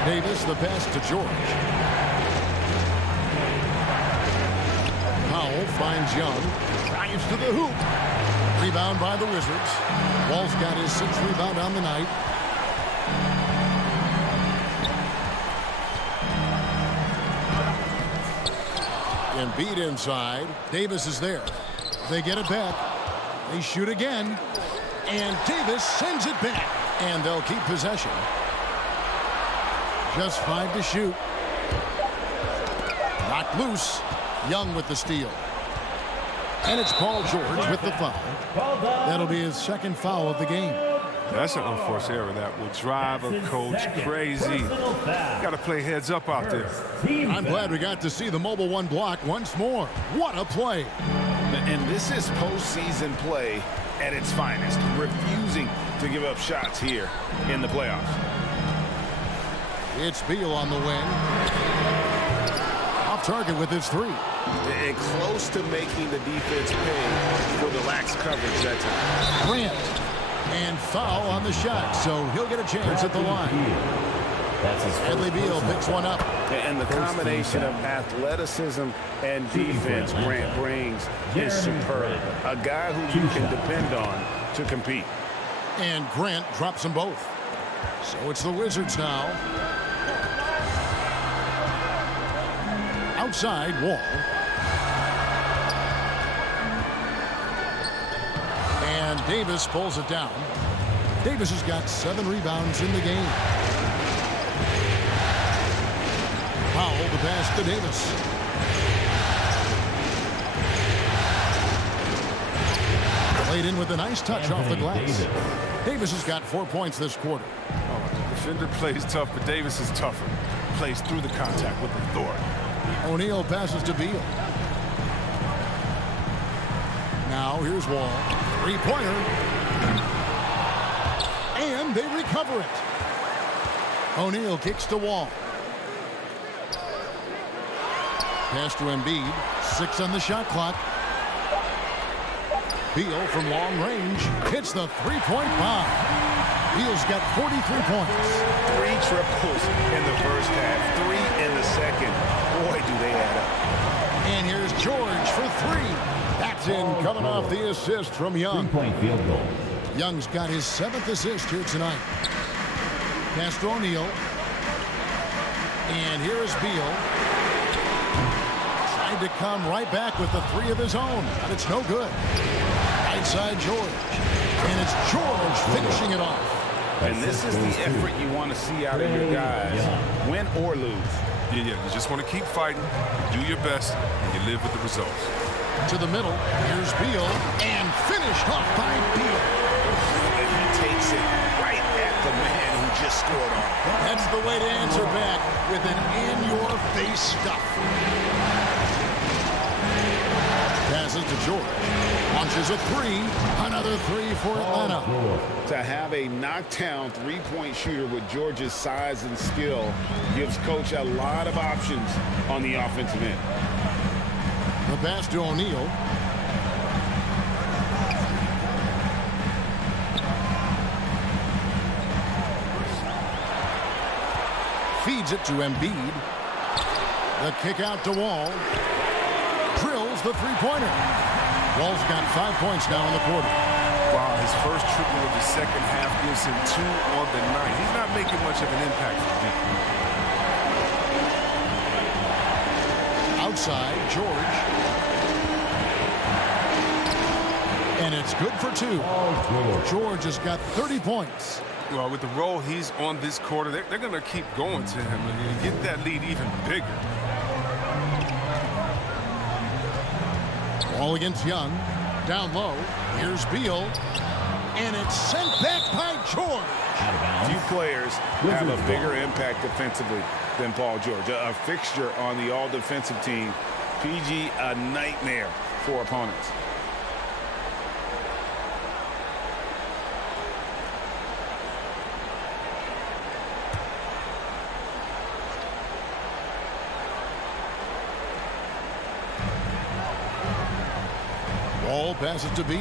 Davis, the pass to George. Powell finds Young. Drives to the hoop. Rebound by the Wizards. Wall's got his 6th rebound on the night. Embiid inside. Davis is there. They get it back. They shoot again. And Davis sends it back. And they'll keep possession. Just 5 to shoot. Knocked loose. Young with the steal. And it's Paul George with the foul. That'll be his 2nd foul of the game. That's an unforced error that will drive a coach crazy. Got to play heads up out there. I'm glad we got to see the mobile 1 block once more. What a play. And this is postseason play at its finest, refusing to give up shots here in the playoffs. It's Beal on the wing. Off target with his 3. And close to making the defense pay for the lax coverage that time. Grant. And foul on the shot, so he'll get a chance at the line. Bradley Beal picks one up. And the combination of athleticism and defense Grant brings is superb. A guy who you can depend on to compete. And Grant drops them both. So it's the Wizards now. Outside, Wall. And Davis pulls it down. Davis has got 7 rebounds in the game. Powell the pass to Davis. Played in with a nice touch off the glass. Davis has got 4 points this quarter. Defender plays tough, but Davis is tougher. Plays through the contact with authority. O'Neal passes to Beal. Now here's Wall. 3-pointer. And they recover it. O'Neal kicks to Wall. Pass to Embiid. 6 on the shot clock. Beal from long range hits the 3-point bomb. Beal's got 43 points. 3 triples in the first half, 3 in the second. Boy, do they add up. And here's George for 3. That's in, coming off the assist from Young. 3-point field goal. Young's got his 7th assist here tonight. Pass to O'Neal. And here is Beal. Tried to come right back with the 3 of his own, but it's no good. Right side George. And it's George finishing it off. And this is the effort you want to see out of your guys, win or lose. Yeah, you just want to keep fighting, do your best, and you live with the results. To the middle, here's Beal, and finished off by Beal. And he takes it right at the man who just scored on him. That's the way to answer back with an in-your-face stuff. Passes to George. Launches a 3. Another 3 for Atlanta. To have a knockdown 3-point shooter with George's size and skill gives Coach a lot of options on the offensive end. The pass to O'Neal. Feeds it to Embiid. The kick out to Wall. Drills the 3-pointer. Wall's got 5 points now in the quarter. Wow, his first triple of the second half gives him 2 on the night. He's not making much of an impact for me. Outside, George. And it's good for 2. George has got 30 points. Well, with the role he's on this quarter, they're going to keep going to him and get that lead even bigger. Ball against Young. Down low. Here's Beal. And it's sent back by George. Few players have a bigger impact defensively than Paul George. A fixture on the all-defensive team. PG, a nightmare for opponents. Wall passes to Beal.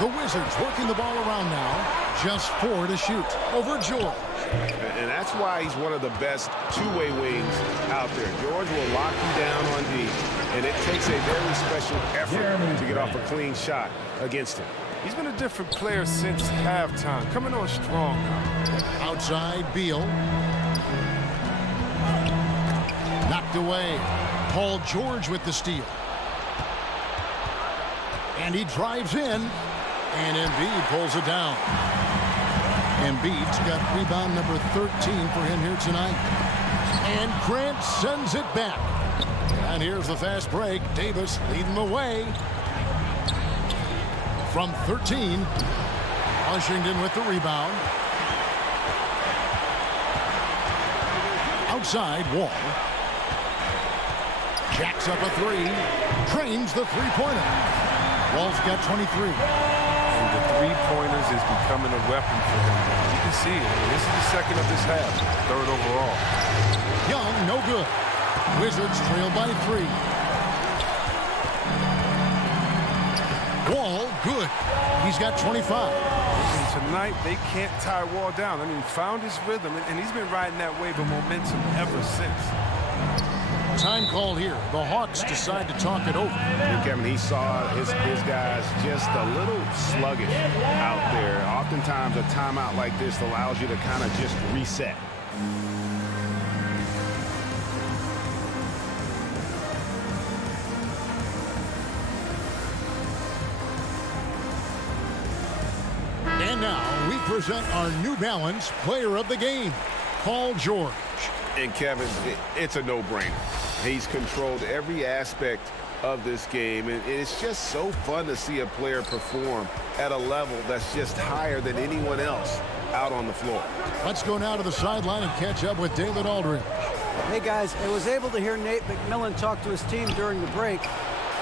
The Wizards working the ball around now. Just 4 to shoot over George. And that's why he's one of the best two-way wings out there. George will lock you down on D, and it takes a very special effort to get off a clean shot against him. He's been a different player since halftime, coming on strong now. Outside, Beal. Knocked away. Paul George with the steal. And he drives in, and Embiid pulls it down. Embiid's got rebound number 13 for him here tonight. And Grant sends it back. And here's the fast break. Davis leading the way. From 13, Washington with the rebound. Outside, Wall. Jacks up a three. Drains the three-pointer. Wall's got 23. And the three-pointers is becoming a weapon for him. You can see it. This is the second of this half. Third overall. Young, no good. Wizards trail by 3. Wall, good. He's got 25. And tonight, they can't tie Wall down. I mean, found his rhythm, and he's been riding that wave of momentum ever since. Time called here. The Hawks decide to talk it over. Kevin, he saw his guys just a little sluggish out there. Oftentimes, a timeout like this allows you to kind of just reset. And now we present our New Balance Player of the Game, Paul George. And Kevin, it's a no-brainer. He's controlled every aspect of this game, and it's just so fun to see a player perform at a level that's just higher than anyone else out on the floor. Let's go now to the sideline and catch up with David Aldridge. Hey, guys, I was able to hear Nate McMillan talk to his team during the break.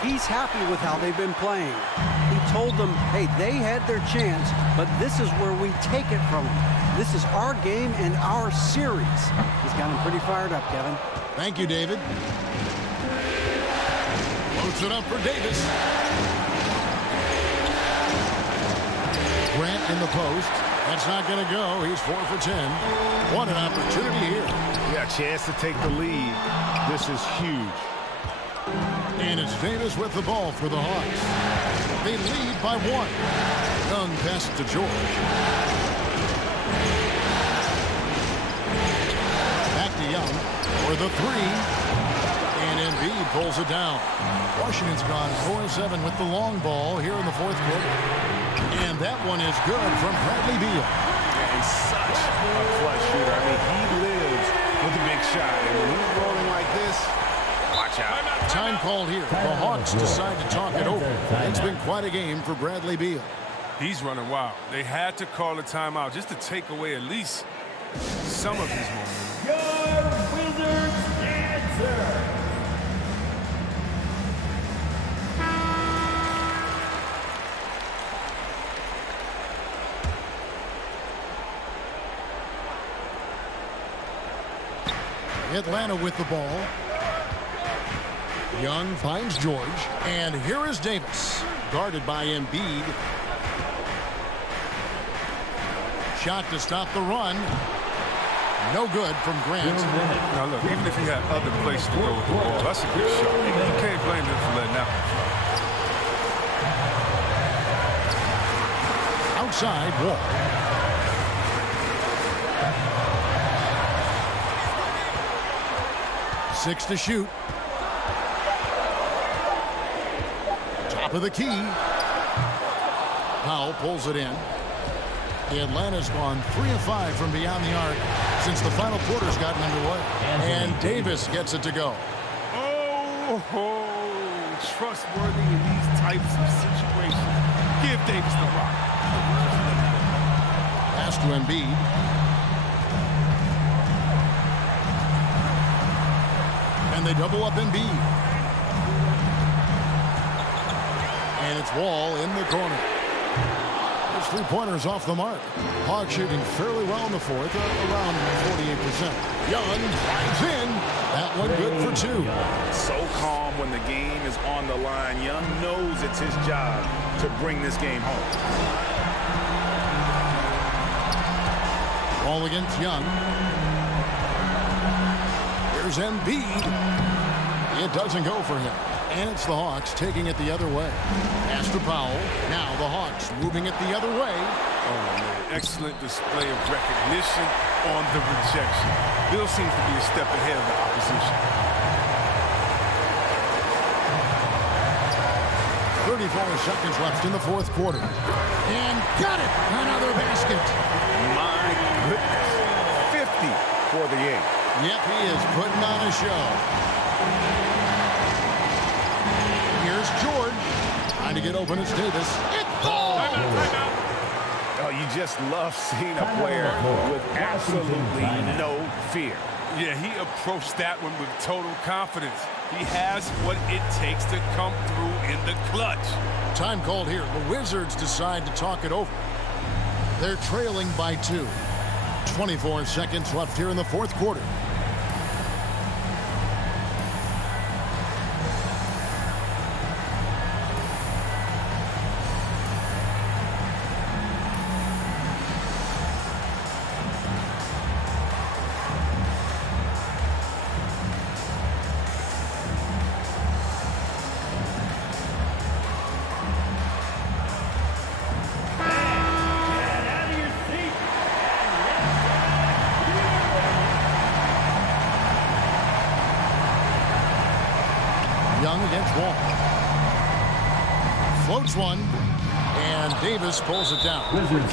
He's happy with how they've been playing. He told them, hey, they had their chance, but this is where we take it from them. This is our game and our series. He's got him pretty fired up, Kevin. Thank you, David. Loads it up for Davis. Grant in the post. That's not going to go. He's 4 for 10. What an opportunity here. Yeah, a chance to take the lead. This is huge. And it's Davis with the ball for the Hawks. They lead by 1. Young pass to George. Back to Young for the 3. And Embiid pulls it down. Washington's gone 4-7 with the long ball here in the fourth quarter. And that one is good from Bradley Beal. Yeah, he's such a clutch shooter. I mean, he lives with a big shot. And when he's rolling like this, watch out. Time called here. The Hawks decide to talk it over. It's been quite a game for Bradley Beal. He's running wild. They had to call a timeout just to take away at least some of his momentum. Your Wizards answer. Atlanta with the ball. Young finds George. And here is Davis. Guarded by Embiid. Shot to stop the run. No good from Grant. Now look, even if he had other places to go with the ball, that's a good shot. You can't blame him for letting that one fly. Outside, Wall. Six to shoot. Top of the key. Powell pulls it in. Atlanta's gone 3 of 5 from beyond the arc since the final quarter's gotten underway. And Davis gets it to go. Oh, trustworthy in these types of situations. Give Davis the rock. Pass to Embiid. And they double up Embiid. And it's Wall in the corner. Those three-pointers off the mark. Hawks shooting fairly well in the fourth, around 48%. Young drives in. That one good for 2. So calm when the game is on the line. Young knows it's his job to bring this game home. Ball against Young. Here's Embiid. It doesn't go for him. And it's the Hawks taking it the other way. Pass to Powell. Now the Hawks moving it the other way. Oh, man. Excellent display of recognition on the rejection. Bill seems to be a step ahead of the opposition. 34 seconds left in the fourth quarter. And got it! Another basket. My goodness. 50 for the game. Yep, he is putting on a show. Here's George. Trying to get open. It's Davis. It's ball! Oh, you just love seeing a player with absolutely no fear. Yeah, he approached that one with total confidence. He has what it takes to come through in the clutch. Time called here. The Wizards decide to talk it over. They're trailing by 2. 24 seconds left here in the fourth quarter. Young against Wall. Floats one, and Davis pulls it down.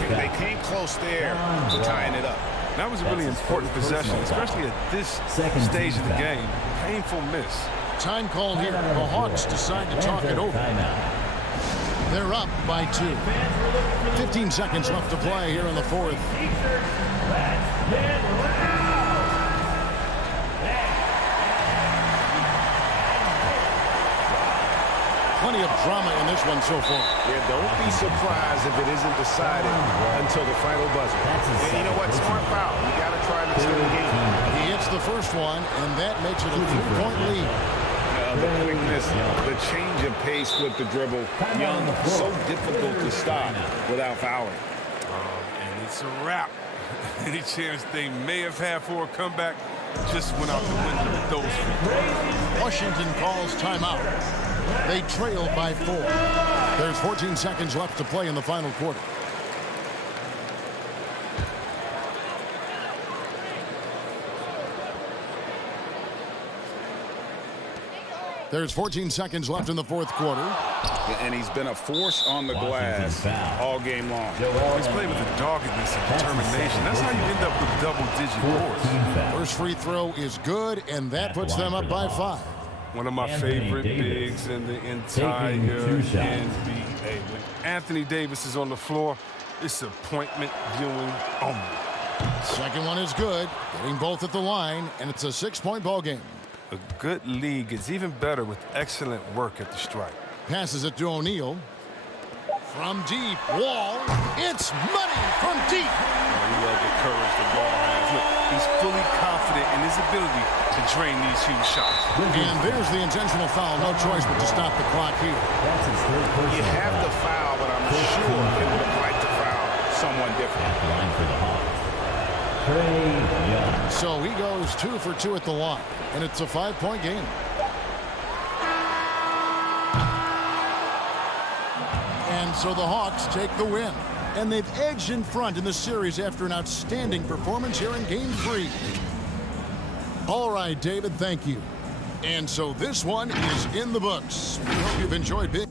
They came close there to tying it up. That was a really important possession, especially at this stage of the game. Painful miss. Time called here. The Hawks decide to talk it over. They're up by 2. 15 seconds left to play here in the fourth. Plenty of drama in this one so far. Yeah, don't be surprised if it isn't decided until the final buzzer. And you know what? Smart foul. You got to try to extend the game. He hits the first one, and that makes it a 3-point lead. The quickness, the change of pace with the dribble. Young, so difficult to stop without fouling. And it's a wrap. Any chance they may have had for a comeback just went out the window with those feet. Washington calls timeout. They trail by 4. There's 14 seconds left to play in the final quarter. There's 14 seconds left in the fourth quarter. And he's been a force on the glass all game long. He's played with a doggedness and determination. That's how you end up with double-digit boards. First free throw is good, and that puts them up by 5. One of my favorite bigs in the entire NBA. When Anthony Davis is on the floor, it's appointment viewing only. Second one is good, getting both at the line, and it's a 6-point ball game. A good league is even better with excellent work at the stripe. Passes it to O'Neal. From deep, Wall. It's money from deep. We love the courage the Wall has. Look, he's fully confident in his ability to drain these huge shots. And there's the intentional foul. No choice but to stop the clock here. That's his third personal You have the foul, but I'm sure they would have liked to foul someone different. at the line for the Hawks. Trey Young. So he goes 2 for 2 at the line, and it's a 5-point game. And so the Hawks take the win. And they've edged in front in the series after an outstanding performance here in Game 3. All right, David, thank you. And so this one is in the books. We hope you've enjoyed being...